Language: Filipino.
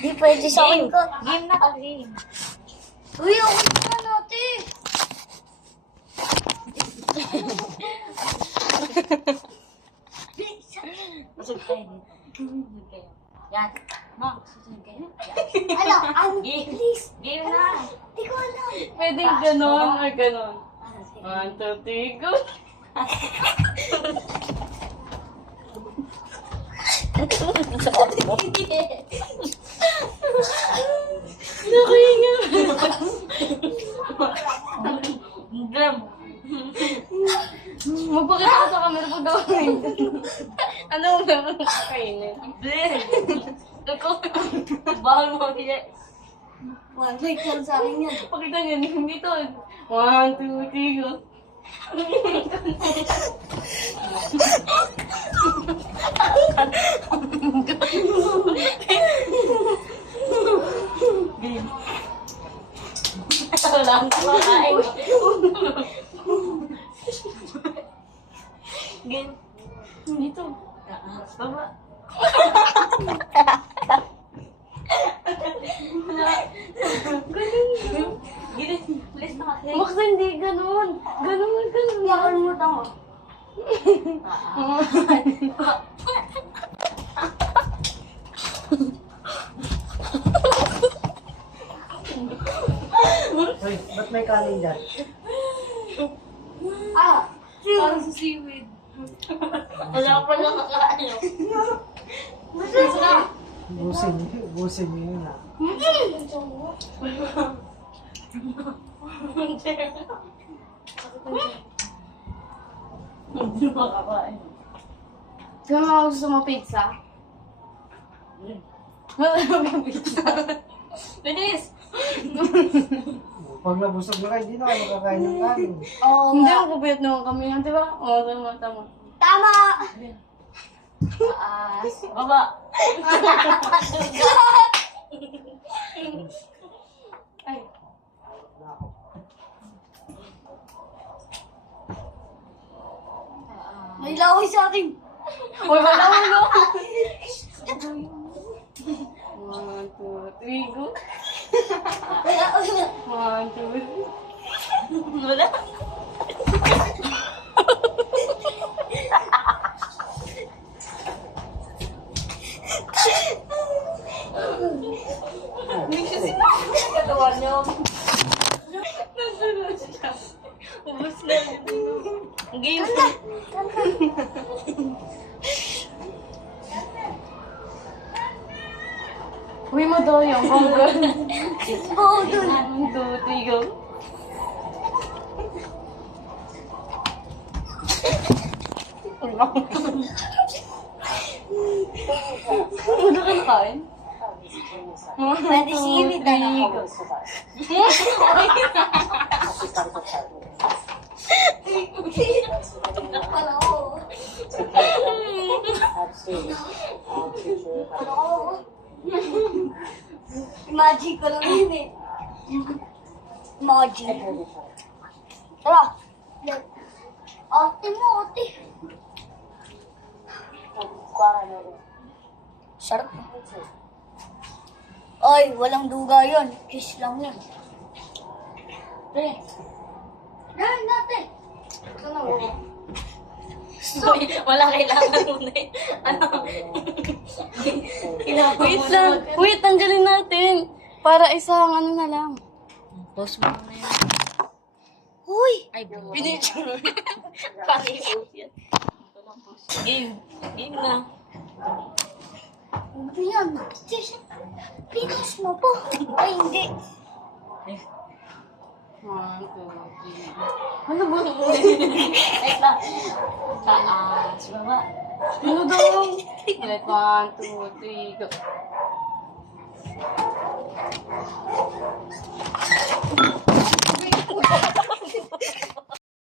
Di pwede sa akin ko. Game na kasi. Uy, ako na natin. Busog kayo dito. Busog kayo. Yan. Ma, susunod kayo. Ano? Please. Game na. Di ko alam. Pwede ganon or ganon. 1, 2, 3, go! Nakahinga. Game. Magpakita ko sa camera pag gawin. Ano mo naman kainin? Hindi. Ako. Bawal mo kaya. One like lang sa akin yan. Pakita niyo dito. 1, 2, 3, go! Game. Wala akong kumakain. Game. Dito. Baba. Gini, please na kasi. Max, hindi ganon. Ganon, ganon. Nakalimutan ko. Hoy, ba't may kanin dyan? Ah, Parang sa seaweed. Wala pa lang nakakain. Busin mo yun ah. Hindi makakain. Kaya ako gusto mo pizza? Wala naman pizza. Bilis! Pag nabusog na kayo, hindi na kayo makakain ng kanin. oo Hindi nga. ako kapayat naman kami yan, di ba? Oo, tama, tama. Tama! Taas. Baba. Ay. May laway sa akin. Uy, wala mo, no? 1, 2, 3, go. 1, 2, 3. Wala. Katawan niyo. Nandun siya. Ubus na. Game. Uy mo daw yung bongga. Oo, dun. 1, 2, 3, go. Ano ka nakain? Pwede seaweed na lang ako. Wala ko. Wala ko. Magic ko lang yun eh. Magic. Tara. Ate mo, ate. Sarap. Ay, walang duga yun. Kiss lang yun. Pre. Dahil natin. Ito na ako. Uy, wala kailangan muna eh. Ano? Kailangan Wait lang. Wait, tanggalin natin. Para isang ano na lang. Post mo na yun. Huy! Ay, pinicture. Paki-post yan. Game. Game na. Yan. Pinas mo po. Ay, hindi. 1, 2, 3. Ano ba? Wait lang. Taas. Baba. Ano daw? Ulit, 1, 2, 3, go.